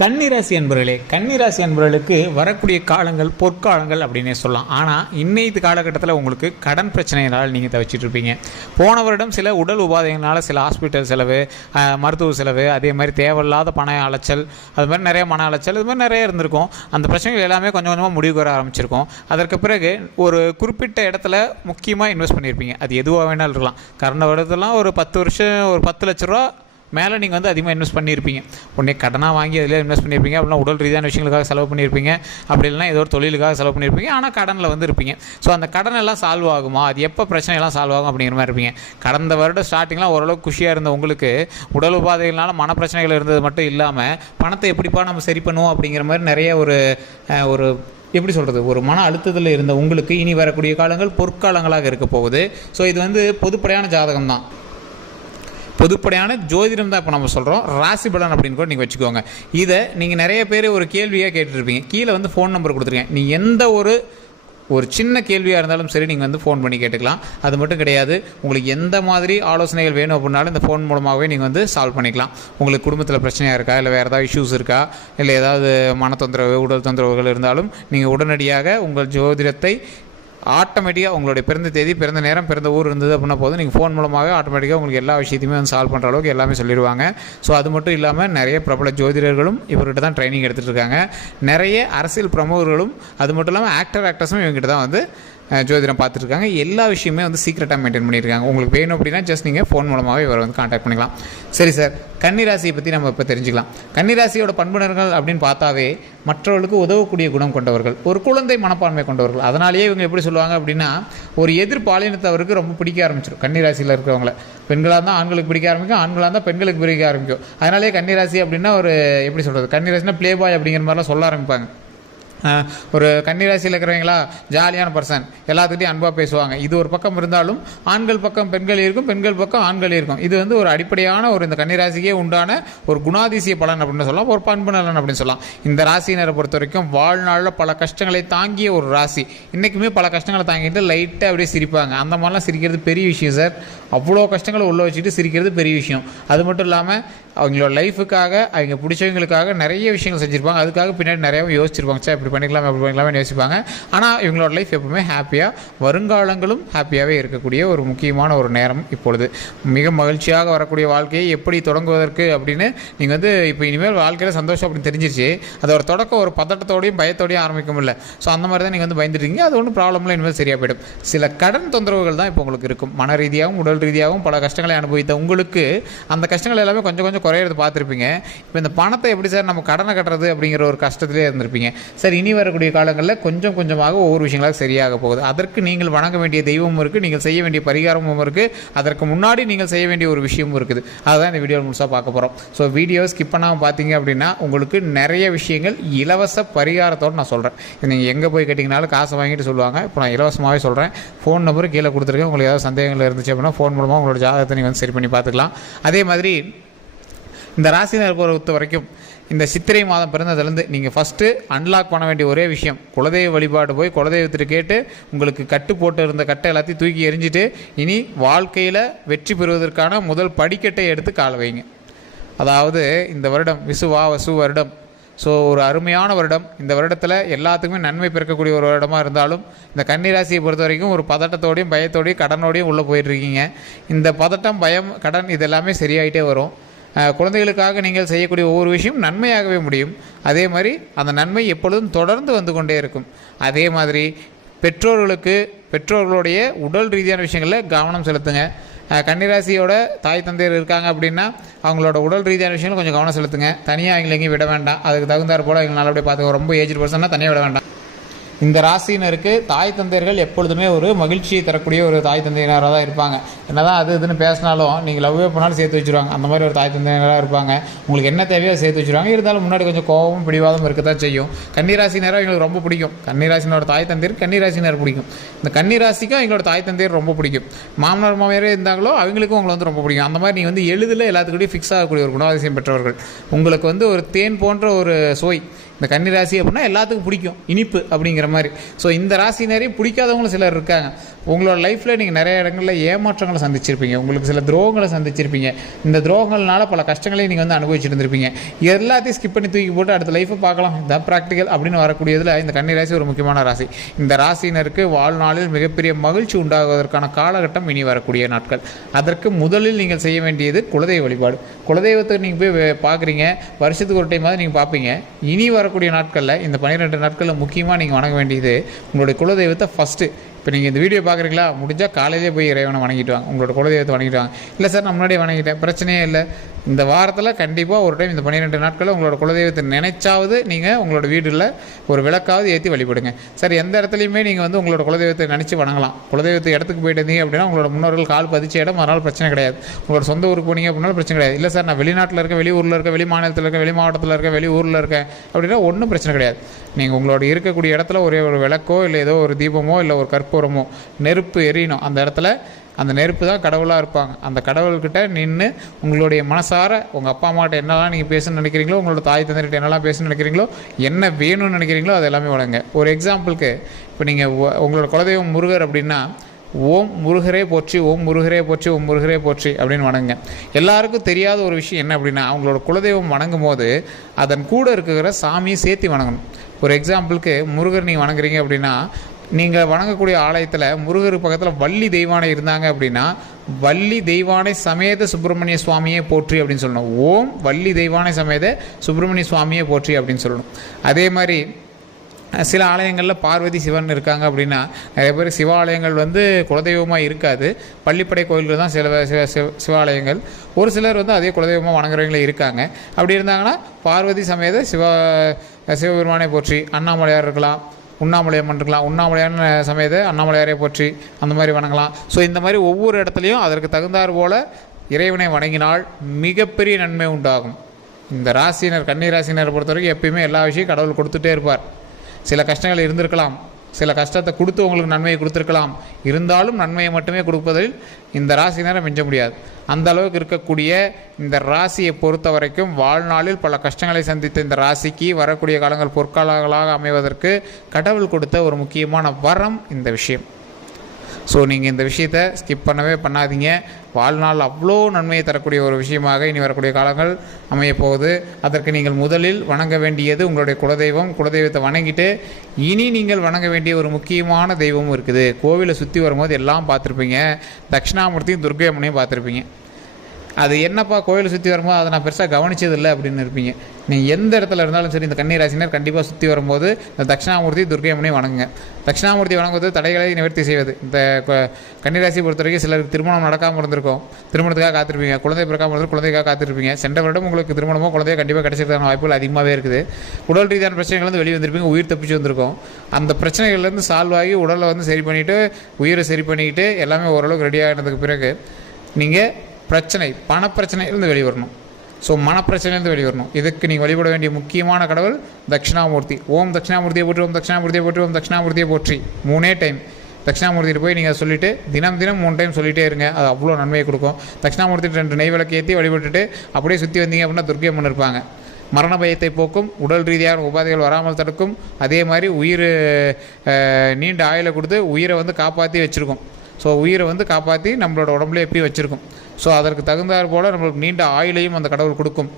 கன்னிராசி அன்பர்களே, கன்னிராசி அன்பர்களுக்கு வரக்கூடிய காலங்கள் பொற்காலங்கள் அப்படின்னே சொல்லலாம். ஆனால் இன்னைக்கு காலகட்டத்தில் உங்களுக்கு கடன் பிரச்சனைகளால் நீங்கள் தவிச்சிட்டு இருப்பீங்க. போன வருடம் சில உடல் உபாதைகளால் சில ஹாஸ்பிட்டல் செலவு, மருத்துவ செலவு, அதே மாதிரி தேவையில்லாத பண அலைச்சல், அது மாதிரி நிறைய மன அலைச்சல், இது மாதிரி நிறைய இருந்திருக்கும். அந்த பிரச்சனைகள் எல்லாமே கொஞ்சம் கொஞ்சமாக முடிவுக்கு வர ஆரம்பிச்சிருக்கும். அதற்கு பிறகு ஒரு குறிப்பிட்ட இடத்துல முக்கியமாக இன்வெஸ்ட் பண்ணியிருப்பீங்க. அது எதுவாக வேணாலும் இருக்கலாம். கடந்த வருடத்துலாம் ஒரு 10 வருஷம் ஒரு 10 லட்ச ரூபா மேலே நீங்கள் வந்து அதிகமாக இன்வெஸ்ட் பண்ணியிருப்பீங்க. உடனே கடனாக வாங்கி அதில் இன்வெஸ்ட் பண்ணியிருப்பீங்க. அப்படின்னா உடல் ரீதியான விஷயங்களுக்காக செலவு பண்ணியிருப்பீங்க. அப்படி இல்லைனா ஏதோ ஒரு தொழிலுக்காக செலவு பண்ணியிருப்பீங்க. ஆனால் கடனில் வந்து இருப்பீங்க. ஸோ அந்த கடன் எல்லாம் சால்வ் ஆகுமா, அது எப்போ பிரச்சனை எல்லாம் சால்வ் ஆகும் அப்படிங்கிற மாதிரி இருப்பீங்க. கடந்த வருடம் ஸ்டார்டிங்லாம் ஓரளவுக்கு குஷியாக இருந்த உங்களுக்கு உடல் உபாதைகளால் மன பிரச்சனைகள் இருந்தது மட்டும் இல்லாமல் பணத்தை எப்படிப்பா நம்ம சரி பண்ணுவோம் அப்படிங்கிற மாதிரி நிறைய ஒரு எப்படி சொல்கிறது, ஒரு மன அழுத்தத்தில் இருந்த உங்களுக்கு இனி வரக்கூடிய காலங்கள் பொற்காலங்களாக இருக்க போகுது. ஸோ இது வந்து பொதுப்படையான ஜாதகம் தான், பொதுப்படையான ஜோதிடம் தான். இப்போ நம்ம சொல்கிறோம் ராசி பலன் அப்படின்னு கூட நீங்கள் வச்சுக்கோங்க. இதை நீங்கள் நிறைய பேர் ஒரு கேள்வியாக கேட்டுருப்பீங்க. கீழே வந்து ஃபோன் நம்பர் கொடுத்துருக்கேன். நீங்கள் எந்த ஒரு சின்ன கேள்வியாக இருந்தாலும் சரி நீங்கள் வந்து ஃபோன் பண்ணி கேட்டுக்கலாம். அது மட்டும் கிடையாது, உங்களுக்கு எந்த மாதிரி ஆலோசனைகள் வேணும் அப்படின்னாலும் இந்த ஃபோன் மூலமாகவே நீங்கள் வந்து சால்வ் பண்ணிக்கலாம். உங்களுக்கு குடும்பத்தில் பிரச்சனையாக இருக்கா, இல்லை வேறு ஏதாவது இஷ்யூஸ் இருக்கா, இல்லை ஏதாவது மன தொந்தரவு, உடல் தொந்தரவுகள் இருந்தாலும் நீங்கள் உடனடியாக உங்கள் ஜோதிடத்தை ஆட்டோமேட்டிக்காக உங்களுடைய பிறந்த தேதி, பிறந்த நேரம், பிறந்த ஊர் இருந்தது அப்படின்னா போதும், நீங்கள் ஃபோன் மூலமாகவே ஆட்டோமேட்டிக்காக உங்களுக்கு எல்லா விஷயத்தையுமே வந்து சால்வ் பண்ணுற அளவுக்கு எல்லாமே சொல்லிடுவாங்க. ஸோ அது மட்டும் இல்லாமல் நிறைய பிரபல ஜோதிடர்களும் இவர்கிட்ட தான் ட்ரைனிங் எடுத்துகிட்டு இருக்காங்க. நிறைய அரசியல் பிரமுகர்களும் அது மட்டும் இல்லாமல் ஆக்டர்ஸும் இவங்ககிட்ட தான் வந்து ஜோதிடம் பார்த்துருக்காங்க. எல்லா விஷயமே வந்து சீக்கிரட்டாக மெயின்டைன் பண்ணியிருக்காங்க. உங்களுக்கு வேணும் அப்படின்னா ஜஸ்ட் நீங்கள் ஃபோன் மூலமாகவே இவரை வந்து கான்டாக்ட் பண்ணிக்கலாம். சரி சார், கன்னிராசியை பற்றி நம்ம இப்போ தெரிஞ்சுக்கலாம். கன்னிராசியோட பண்புணர்கள் அப்படின்னு பார்த்தாவே மற்றவர்களுக்கு உதவக்கூடிய குணம் கொண்டவர்கள், ஒரு குழந்தை மனப்பான்மை கொண்டவர்கள். அதனாலேயே இவங்க எப்படி சொல்லுவாங்க அப்படின்னா, ஒரு எதிர்பாலினத்தவருக்கு ரொம்ப பிடிக்க ஆரம்பிச்சிடும். கன்னிராசியில் இருக்கிறவங்கள பெண்களாக இருந்தால் ஆண்களுக்கு பிடிக்க ஆரம்பிக்கும், ஆண்களாக இருந்தால் பெண்களுக்கு பிடிக்க ஆரம்பிக்கும். அதனாலே கன்னிராசி அப்படின்னா ஒரு எப்படி சொல்கிறது, கன்னிராசினா ப்ளே பாய் அப்படிங்கிற மாதிரிலாம் சொல்ல ஆரம்பிப்பாங்க. ஒரு கன்னிராசியில் இருக்கிறவங்களா ஜாலியான பர்சன், எல்லாத்துக்கிட்டையும் அன்பாக பேசுவாங்க. இது ஒரு பக்கம் இருந்தாலும் ஆண்கள் பக்கம் பெண்கள் இருக்கும், பெண்கள் பக்கம் ஆண்கள் இருக்கும். இது வந்து ஒரு அடிப்படையான இந்த கன்னிராசிக்கே உண்டான ஒரு குணாதிசய பலன் அப்படின்னு சொல்லலாம், ஒரு பண்பு நலன் அப்படின்னு சொல்லலாம். இந்த ராசியினரை பொறுத்த வரைக்கும் வாழ்நாளில் பல கஷ்டங்களை தாங்கிய ஒரு ராசி. இன்றைக்குமே பல கஷ்டங்களை தாங்கிட்டு லைட்டாக அப்படியே சிரிப்பாங்க. அந்த மாதிரிலாம் சிரிக்கிறது பெரிய விஷயம் சார். அவ்வளோ கஷ்டங்களை உள்ள வச்சுட்டு சிரிக்கிறது பெரிய விஷயம். அது மட்டும் இல்லாமல் அவங்களோட லைஃபுக்காக, அவங்க பிடிச்சவங்களுக்காக நிறைய விஷயங்கள் செஞ்சுருப்பாங்க. அதுக்காக பின்னாடி நிறையாவும் யோசிச்சிருப்பாங்க, சார் இப்படி பண்ணிக்கலாம் அப்படி பண்ணிக்கலாம்னு யோசிப்பாங்க. ஆனால் இவங்களோட லைஃப் எப்பவுமே ஹாப்பியாக, வருங்காலங்களும் ஹாப்பியாகவே இருக்கக்கூடிய ஒரு முக்கியமான ஒரு நேரம் இப்பொழுது. மிக மகிழ்ச்சியாக வரக்கூடிய வாழ்க்கையை எப்படி தொடங்குவதற்கு அப்படின்னு நீங்கள் வந்து இப்போ இனிமேல் வாழ்க்கையில் சந்தோஷம் அப்படின்னு தெரிஞ்சிருச்சு. அதோட தொடக்கம் ஒரு பதட்டத்தோடையும் பயத்தோடையும் ஆரம்பிக்கும் இல்லை. ஸோ அந்த மாதிரி தான் நீங்கள் வந்து பயந்துட்டீங்க. அது ஒன்றும் ப்ராப்ளம்லாம் இனிமேல் சரியாக போயிடும். சில கடன் தொந்தரவுகள் தான் இப்போ உங்களுக்கு இருக்கும். மன ரீதியாகவும் உடல் ரீதியாகவும் பல கஷ்டங்களை அனுபவித்த உங்களுக்கு அந்த கஷ்டங்கள் எல்லாமே கொஞ்சம் கொஞ்சம் குறையிறது பார்த்துருப்பீங்க. இப்போ இந்த பணத்தை எப்படி சார் நம்ம கடனை கட்டுறது அப்படிங்கிற ஒரு கஷ்டத்திலே இருந்திருப்பீங்க. சார் இனி வரக்கூடிய காலங்களில் கொஞ்சம் கொஞ்சமாக ஒவ்வொரு விஷயங்களாக சரியாக போகுது. அதற்கு நீங்கள் வணங்க வேண்டிய தெய்வமும் இருக்குது, நீங்கள் செய்ய வேண்டிய பரிகாரமும் இருக்குது, அதற்கு முன்னாடி நீங்கள் செய்ய வேண்டிய ஒரு விஷயமும் இருக்குது. அதுதான் இந்த வீடியோ முழுசாக பார்க்க போகிறோம். ஸோ வீடியோ ஸ்கிப் பண்ணாமல் பார்த்தீங்க அப்படின்னா உங்களுக்கு நிறைய விஷயங்கள் இலவச பரிகாரத்தோடு நான் சொல்கிறேன். நீங்கள் எங்கே போய் கேட்டிங்கனாலும் காசை வாங்கிட்டு சொல்லுவாங்க. இப்போ நான் இலவசமாகவே சொல்கிறேன். ஃபோன் நம்பர் கீழே கொடுத்துருக்கேன். உங்களுக்கு ஏதாவது சந்தேகங்கள் இருந்துச்சு அப்படின்னா ஃபோன் மூலமாக உங்களோட ஜாதகத்தை நீங்கள் வந்து சரி பண்ணி பார்த்துக்கலாம். அதே மாதிரி இந்த ராசினர் பொறுத்த வரைக்கும் இந்த சித்திரை மாதம் பிறந்ததுலேருந்து நீங்கள் ஃபஸ்ட்டு அன்லாக் பண்ண வேண்டிய ஒரே விஷயம், குலதெய்வ வழிபாடு போய் குலதெய்வத்திற்கு கேட்டு உங்களுக்கு கட்டு போட்டு இருந்த கட்டை எல்லாத்தையும் தூக்கி எறிஞ்சிட்டு இனி வாழ்க்கையில் வெற்றி பெறுவதற்கான முதல் படிக்கட்டை எடுத்து கால வைங்க. அதாவது இந்த வருடம் வசு வருடம். ஸோ ஒரு அருமையான வருடம். இந்த வருடத்தில் எல்லாத்துக்குமே நன்மை பிறக்கக்கூடிய ஒரு வருடமாக இருந்தாலும் இந்த கன்னிராசியை பொறுத்த வரைக்கும் ஒரு பதட்டத்தோடையும் பயத்தோடையும் கடனோடையும் உள்ளே போயிட்டுருக்கீங்க. இந்த பதட்டம், பயம், கடன் இது எல்லாமே சரியாயிட்டே வரும். குழந்தைகளுக்காக நீங்கள் செய்யக்கூடிய ஒவ்வொரு விஷயம் நன்மையாகவே முடியும். அதே மாதிரி அந்த நன்மை எப்பொழுதும் தொடர்ந்து வந்து கொண்டே இருக்கும். அதே மாதிரி பெற்றோர்களுடைய உடல் ரீதியான விஷயங்களில் கவனம் செலுத்துங்க. கன்னிராசியோட தாய் தந்தையர் இருக்காங்க அப்படின்னா அவங்களோட உடல் ரீதியான விஷயங்கள் கொஞ்சம் கவனம் செலுத்துங்க. தனியாக அவங்களை எங்கேயும் விட வேண்டாம். அதுக்கு தகுந்தாற் போல் அவங்களை நல்லபடியாக பார்த்துக்க. ரொம்ப ஏஜ் பர்சன்னா தனியாக விட வேண்டாம். இந்த ராசியினருக்கு தாய் தந்தையர்கள் எப்பொழுதுமே ஒரு மகிழ்ச்சியை தரக்கூடிய ஒரு தாய் தந்தையினராக தான் இருப்பாங்க. என்னதான் அது இதுன்னு பேசினாலும் நீங்கள் லவ்வே பண்ணாலும் சேர்த்து வச்சுருவாங்க. அந்த மாதிரி ஒரு தாய் தந்தையினராக இருப்பாங்க. உங்களுக்கு என்ன தேவையோ சேர்த்து வச்சுருவாங்க. இருந்தாலும் முன்னாடி கொஞ்சம் கோபமும் பிடிவாதம் இருக்க தான் செய்யும். கன்னிராசினரை எங்களுக்கு ரொம்ப பிடிக்கும். கன்னிராசினோட தாய் தந்தையர் கன்னிராசினர் பிடிக்கும். இந்த கன்னிராசிக்கும் எங்களோட தாய் தந்தையர் ரொம்ப பிடிக்கும். மாமனார் மாமியாரே இருந்தாங்களோ அவங்களுக்கும் உங்களை வந்து ரொம்ப பிடிக்கும். அந்த மாதிரி நீங்கள் வந்து எளிதில் எல்லாத்துக்கூடயும் ஃபிக்ஸ் ஆகக்கூடிய ஒரு குணாதிசயம் பெற்றவர்கள். உங்களுக்கு வந்து ஒரு தேன் போன்ற ஒரு சுவை இந்த கன்னிராசி அப்படின்னா எல்லாத்துக்கும் பிடிக்கும், இனிப்பு அப்படிங்கிற மாதிரி. ஸோ இந்த ராசினரே பிடிக்காதவங்களும் சிலர் இருக்காங்க. உங்களோட லைஃப்பில் நீங்கள் நிறைய இடங்களில் ஏமாற்றங்களை சந்திச்சிருப்பீங்க, உங்களுக்கு சில துரோகங்களை சந்திச்சிருப்பீங்க. இந்த துரோகங்கள்னால பல கஷ்டங்களையும் நீங்கள் வந்து அனுபவிச்சுட்டு இருந்திருப்பீங்க. எல்லாத்தையும் ஸ்கிப் பண்ணி தூக்கி போட்டு அடுத்த லைஃப்பை பார்க்கலாம், இதான் ப்ராக்டிக்கல் அப்படின்னு வரக்கூடியதில் இந்த கன்னி ராசி ஒரு முக்கியமான ராசி. இந்த ராசியினருக்கு வாழ்நாளில் மிகப்பெரிய மகிழ்ச்சி உண்டாகுவதற்கான காலகட்டம் இனி வரக்கூடிய நாட்கள். அதற்கு முதலில் நீங்கள் செய்ய வேண்டியது குலதெய்வ வழிபாடு. குலதெய்வத்தை நீங்கள் போய் பார்க்குறீங்க, வருஷத்துக்கு ஒரு டைமாவது நீங்கள் பார்ப்பீங்க. இனி வரக்கூடிய நாட்களில் இந்த 12 நாட்களில் முக்கியமாக நீங்கள் வணங்க வேண்டியது உங்களுடைய குலதெய்வத்தை ஃபஸ்ட்டு. இப்போ நீங்கள் இந்த வீடியோ பார்க்குறீங்களா, முடிஞ்சால் காலையிலே போய் இறைவனை வணங்கிட்டு வாங்க, உங்களோட குலதெய்வத்தை வணங்கிட்டு வாங்க. இல்லை சார் நான் முன்னாடியே வணங்கிட்டேன், பிரச்சனையே இல்லை. இந்த வாரத்தில் கண்டிப்பாக ஒரு டைம் இந்த 12 நாட்களில் உங்களோட குலதெய்வத்தை நினைச்சாவது நீங்கள் உங்களோட வீட்டில் ஒரு விளக்காவது ஏற்றி வழிபடுங்க. சார் எந்த இடத்துலையுமே நீங்கள் வந்து உங்களோட குலதெய்வத்தை நினச்சி வணங்கலாம். குலதெய்வத்தை இடத்துக்கு போயிட்டு இருந்தீங்க அப்படின்னா உங்களோட முன்னோர்கள் கால் பதிச்ச இடம், அதனால் பிரச்சனை கிடையாது. உங்களோட சொந்த ஊருக்கு போனீங்க அப்படின்னாலும் பிரச்சனை கிடையாது. இல்லை சார் நான் வெளிநாட்டில் இருக்கேன், வெளியூரில் இருக்கேன், வெளி மாநிலத்தில் இருக்கேன், வெளி மாவட்டத்தில் இருக்கேன், வெளி ஊரில் இருக்கேன் அப்படின்னா ஒன்றும் பிரச்சனை கிடையாது. நீங்கள் உங்களோட இருக்கக்கூடிய இடத்துல ஒரே ஒரு விளக்கோ இல்லை ஏதோ ஒரு தீபமோ இல்லை ஒரு கற்பூரமோ நெருப்பு எரியணும். அந்த இடத்துல அந்த நெருப்பு தான் கடவுளாக இருப்பாங்க. அந்த கடவுள்கிட்ட நின்று உங்களுடைய மனசார உங்கள் அப்பா அம்மாட்ட என்னெல்லாம் நீங்கள் பேசணும்னு நினைக்கிறீங்களோ, உங்களோட தாய் தந்தைகிட்ட என்னெல்லாம் பேசணும்னு நினைக்கிறீங்களோ, என்ன வேணும்னு நினைக்கிறீங்களோ அது எல்லாமே வழங்க. ஒரு எக்ஸாம்பிளுக்கு இப்போ நீங்கள் உங்களோட குலதெய்வம் முருகர் அப்படின்னா ஓம் முருகரே போற்றி, ஓம் முருகரே போற்றி, ஓம் முருகரே போற்றி அப்படின்னு வணங்குங்க. எல்லாருக்கும் தெரியாத ஒரு விஷயம் என்ன அப்படின்னா, அவங்களோட குலதெய்வம் வணங்கும் போது அதன் கூட இருக்கிற சாமியை சேர்த்து வணங்கணும். ஒரு எக்ஸாம்பிளுக்கு முருகர் நீங்கள் வணங்குறீங்க அப்படின்னா, நீங்கள் வணங்கக்கூடிய ஆலயத்தில் முருகருக்கு பக்கத்தில் வள்ளி தெய்வானை இருந்தாங்க அப்படின்னா வள்ளி தெய்வானை சமேத சுப்பிரமணிய சுவாமியே போற்றி அப்படின்னு சொல்லணும். ஓம் வள்ளி தெய்வானை சமேத சுப்பிரமணிய சுவாமியே போற்றி அப்படின்னு சொல்லணும். அதே மாதிரி சில ஆலயங்களில் பார்வதி சிவன் இருக்காங்க அப்படின்னா நிறைய பேர் சிவாலயங்கள் வந்து குலதெய்வமாக இருக்காது, பள்ளிப்படை கோயில்கள் தான் சில சிவாலயங்கள். ஒரு சிலர் வந்து அதே குலதெய்வமாக வணங்குறவங்களே இருக்காங்க. அப்படி இருந்தாங்கன்னா பார்வதி சமேத சிவபெருமானை போற்றி, அண்ணாமலையார் இருக்கலாம், உண்ணாமலையம்மன் இருக்கலாம், உண்ணாமலையான சமேத அண்ணாமலையாரை போற்றி அந்த மாதிரி வணங்கலாம். ஸோ இந்த மாதிரி ஒவ்வொரு இடத்துலையும் அதற்கு தகுந்தாற் போல் இறைவனை வணங்கினால் மிகப்பெரிய நன்மை உண்டாகும். இந்த ராசினர் கன்னி ராசினரை பொறுத்த வரைக்கும் எப்பயுமே எல்லா விஷயம் கடவுள் கொடுத்துட்டே இருப்பார். சில கஷ்டங்கள் இருந்திருக்கலாம், சில கஷ்டத்தை கொடுத்து உங்களுக்கு நன்மையை கொடுத்துருக்கலாம். இருந்தாலும் நன்மையை மட்டுமே கொடுப்பதில் இந்த ராசினரை மிஞ்ச முடியாது. அந்த அளவுக்கு இருக்கக்கூடிய இந்த ராசியை பொறுத்த வரைக்கும் வாழ்நாளில் பல கஷ்டங்களை சந்தித்த இந்த ராசிக்கு வரக்கூடிய காலங்கள் பொற்காலங்களாக அமைவதற்கு கடவுள் கொடுத்த ஒரு முக்கியமான வரம் இந்த விஷயம். ஸோ நீங்கள் இந்த விஷயத்தை ஸ்கிப் பண்ணவே பண்ணாதீங்க. வாழ்நாள் அவ்வளோ நன்மையை தரக்கூடிய ஒரு விஷயமாக இனி வரக்கூடிய காலங்கள் அமையப்போகுது. அதற்கு நீங்கள் முதலில் வணங்க வேண்டியது உங்களுடைய குலதெய்வம். குலதெய்வத்தை வணங்கிட்டு இனி நீங்கள் வணங்க வேண்டிய ஒரு முக்கியமான தெய்வமும் இருக்குது. கோவிலை சுற்றி வரும்போது எல்லாம் பார்த்துருப்பீங்க, தட்சிணாமூர்த்தியும் துர்க்கை அம்மனையும் பார்த்துருப்பீங்க. அது என்னப்பா கோயிலை சுற்றி வரும்போது அதை நான் பெருசாக கவனிச்சதில்லை அப்படின்னு இருப்பீங்க. நீங்கள் எந்த இடத்துல இருந்தாலும் சரி இந்த கன்னி ராசினர் கண்டிப்பாக சுற்றி வரும்போது இந்த தட்சிணாமூர்த்தி துர்க்கை அம்மனையும் வணங்குங்க. தட்சிணாமூர்த்தி வணங்குவது தடைகளை நிவர்த்தி செய்வது. இந்த கன்னிராசியை பொறுத்த வரைக்கும் சிலருக்கு திருமணம் நடக்காமல் இருந்திருக்கும், திருமணத்துக்காக காத்திருப்பீங்க. குழந்தை பிறக்காமல் இருந்து குழந்தைக்காக காத்திருப்பீங்க. சென்ற வருடம் உங்களுக்கு திருமணமோ குழந்தைய கண்டிப்பாக கிடைச்சிருக்கான வாய்ப்புகள் அதிகமாகவே இருக்குது. உடல் ரீதியான பிரச்சனைகள் வந்து வெளியே வந்திருப்பீங்க, உயிர் தப்பிச்சு வந்திருக்கும். அந்த பிரச்சனைகள்லேருந்து சால்வ் ஆகி உடலை வந்து சரி பண்ணிவிட்டு உயிரை சரி பண்ணிக்கிட்டு எல்லாமே ஓரளவுக்கு ரெடி ஆகினதுக்கு பிறகு நீங்கள் பணப்பிரச்சனையிலேருந்து வெளிவரணும். ஸோ மனப்பிரச்சனையிலேருந்து வெளிவரணும். இதுக்கு நீங்கள் வழிபட வேண்டிய முக்கியமான கடவுள் தட்சிணாமூர்த்தி. ஓம் தட்சிணாமூர்த்தியை போற்றி, ஓம் தட்சிணாமூர்த்தியை போற்றி, ஓம் தட்சிணாமூர்த்தியை போற்றி 3 டைம் தட்சிணாமூர்த்திட்டு போய் நீங்கள் சொல்லிவிட்டு தினம் 3 டைம் சொல்லிகிட்டே இருங்க. அது அவ்வளோ நன்மையை கொடுக்கும். தட்சிணாமூர்த்திட்டு 2 நெய் விளக்கு ஏற்றி வழிபட்டுட்டு அப்படியே சுற்றி வந்தீங்க அப்படின்னா துர்க்கை அம்மன் இருப்பாங்க. மரண பயத்தை போக்கும், உடல் ரீதியான உபாதைகள் வராமல் தடுக்கும். அதே மாதிரி உயிர் நீண்ட ஆயுளை கொடுத்து உயிரை வந்து காப்பாற்றி வச்சுருக்கும். ஸோ உயிரை வந்து காப்பாற்றி நம்மளோட உடம்புல எப்படி வச்சுருக்கும். ஸோ அதற்கு தகுந்தாற் போல் நம்மளுக்கு நீண்ட ஆயுளையும் அந்த கடவுள் கொடுக்கும்.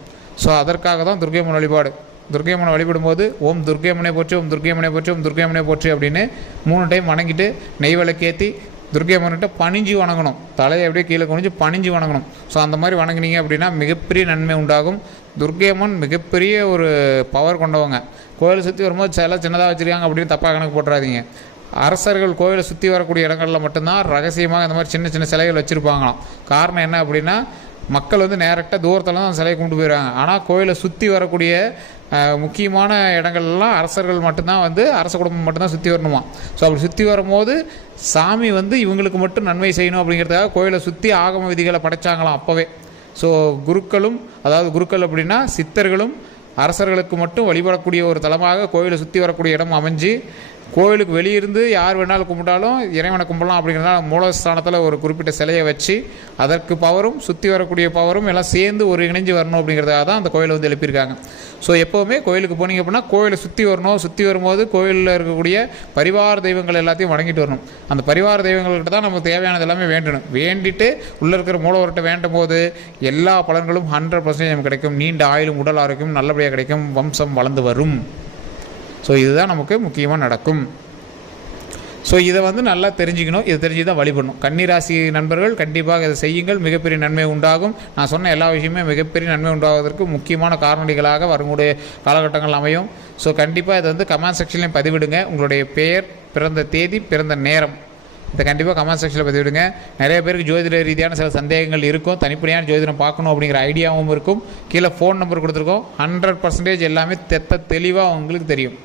ஸோ அதற்காக தான் துர்க்கை அம்மன் வழிபாடு. துர்க்கை அம்மனை வழிபடும்போது ஓம் துர்க்கை அம்மனை போற்றி, ஓம் துர்க்கை அம்மனை போற்றி, ஓம் துர்க்கை அம்மனை போற்றி அப்படின்னு 3 டைம் வணங்கிட்டு நெய் விளக்கேற்றி துர்க்கை அம்மன்கிட்ட பணிஞ்சு வணங்கணும். தலையை அப்படியே கீழே குனிஞ்சு பணிஞ்சு வணங்கணும். ஸோ அந்த மாதிரி வணங்கினீங்க அப்படின்னா மிகப்பெரிய நன்மை உண்டாகும். துர்க்கை அம்மன் மிகப்பெரிய ஒரு பவர் கொண்டவங்க. கோயிலை சுற்றி வரும்போது சிலை சின்னதாக வச்சுருக்காங்க அப்படின்னு தப்பாக கணக்கு போட்டுறாதீங்க. அரசர்கள் கோயிலை சுற்றி வரக்கூடிய இடங்களில் மட்டும்தான் ரகசியமாக இந்த மாதிரி சின்ன சின்ன சிலைகள் வச்சுருப்பாங்களாம். காரணம் என்ன அப்படின்னா மக்கள் வந்து நேரக்டாக தூரத்தில் தான் சிலையை கொண்டு போயிடுவாங்க. ஆனால் கோயிலை சுற்றி வரக்கூடிய முக்கியமான இடங்கள்லாம் அரசர்கள் மட்டும்தான் வந்து அரச குடும்பம் மட்டும்தான் சுற்றி வரணுமா. ஸோ அப்படி சுற்றி வரும்போது சாமி வந்து இவங்களுக்கு மட்டும் நன்மை செய்யணும் அப்படிங்கிறதுக்காக கோயிலை சுற்றி ஆகம விதிகளை படைச்சாங்களாம் அப்போவே. ஸோ குருக்களும், அதாவது குருக்கள் அப்படின்னா சித்தர்களும் அரசர்களுக்கு மட்டும் வழிபடக்கூடிய ஒரு தலமாக கோயிலை சுற்றி வரக்கூடிய இடம் அமைஞ்சு கோவிலுக்கு வெளியிருந்து யார் வேணாலும் கும்பிட்டாலும் இறைவனை கும்பிடலாம். அப்படிங்கிறதுனால மூலஸ்தானத்தில் ஒரு குறிப்பிட்ட சிலையை வச்சு அதற்கு பவரும் சுற்றி வரக்கூடிய பவரும் எல்லாம் சேர்ந்து ஒரு இணைஞ்சு வரணும் அப்படிங்கிறதுக்காக தான் அந்த கோயிலை வந்து எழுப்பியிருக்காங்க. ஸோ எப்போவுமே கோயிலுக்கு போனீங்க அப்படின்னா கோயிலை சுற்றி வரணும். சுற்றி வரும்போது கோயிலில் இருக்கக்கூடிய பரிவார தெய்வங்கள் எல்லாத்தையும் வணங்கிட்டு வரணும். அந்த பரிவார தெய்வங்கள்கிட்ட தான் நமக்கு தேவையானது எல்லாமே வேண்டணும். வேண்டிட்டு உள்ளே இருக்கிற மூலவர்கிட்ட வேண்டும் போது எல்லா பலன்களும் 100% நமக்கு கிடைக்கும். நீண்ட ஆயுளும் உடல் ஆரோக்கியம் நல்லபடியாக கிடைக்கும். வம்சம் வளர்ந்து வரும். ஸோ இதுதான் நமக்கு முக்கியமாக நடக்கும். ஸோ இதை வந்து நல்லா தெரிஞ்சுக்கணும். இதை தெரிஞ்சு தான் வழிபடணும். கன்னிராசி நண்பர்கள் கண்டிப்பாக இதை செய்யுங்கள். மிகப்பெரிய நன்மை உண்டாகும். நான் சொன்ன எல்லா விஷயமே மிகப்பெரிய நன்மை உண்டாவதற்கு முக்கியமான காரணிகளாக வரக்கூடிய காலகட்டங்கள் அமையும். ஸோ கண்டிப்பாக இதை வந்து கமெண்ட் செக்ஷன்லையும் பதிவிடுங்க. உங்களுடைய பெயர், பிறந்த தேதி, பிறந்த நேரம் இதை கண்டிப்பாக கமெண்ட் செக்ஷனில் பதிவிடுங்க. நிறைய பேருக்கு ஜோதிட ரீதியான சில சந்தேகங்கள் இருக்கும். தனிப்படையான ஜோதிடம் பார்க்கணும் அப்படிங்கிற ஐடியாவும் இருக்கும். கீழே ஃபோன் நம்பர் கொடுத்துருக்கோம். 100% எல்லாமே தெளிவாக உங்களுக்கு தெரியும்.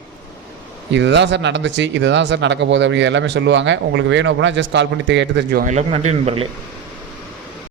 இதுதான் சார் நடந்துச்சு, இதுதான் சார் நடக்க போகுது அப்படிங்கிற எல்லாமே சொல்லுவாங்க. உங்களுக்கு வேணும் அப்படின்னா ஜஸ்ட் கால் பண்ணி கேட்டு தெரிஞ்சுவாங்க. எல்லாருக்கும் நன்றி நண்பர்களே.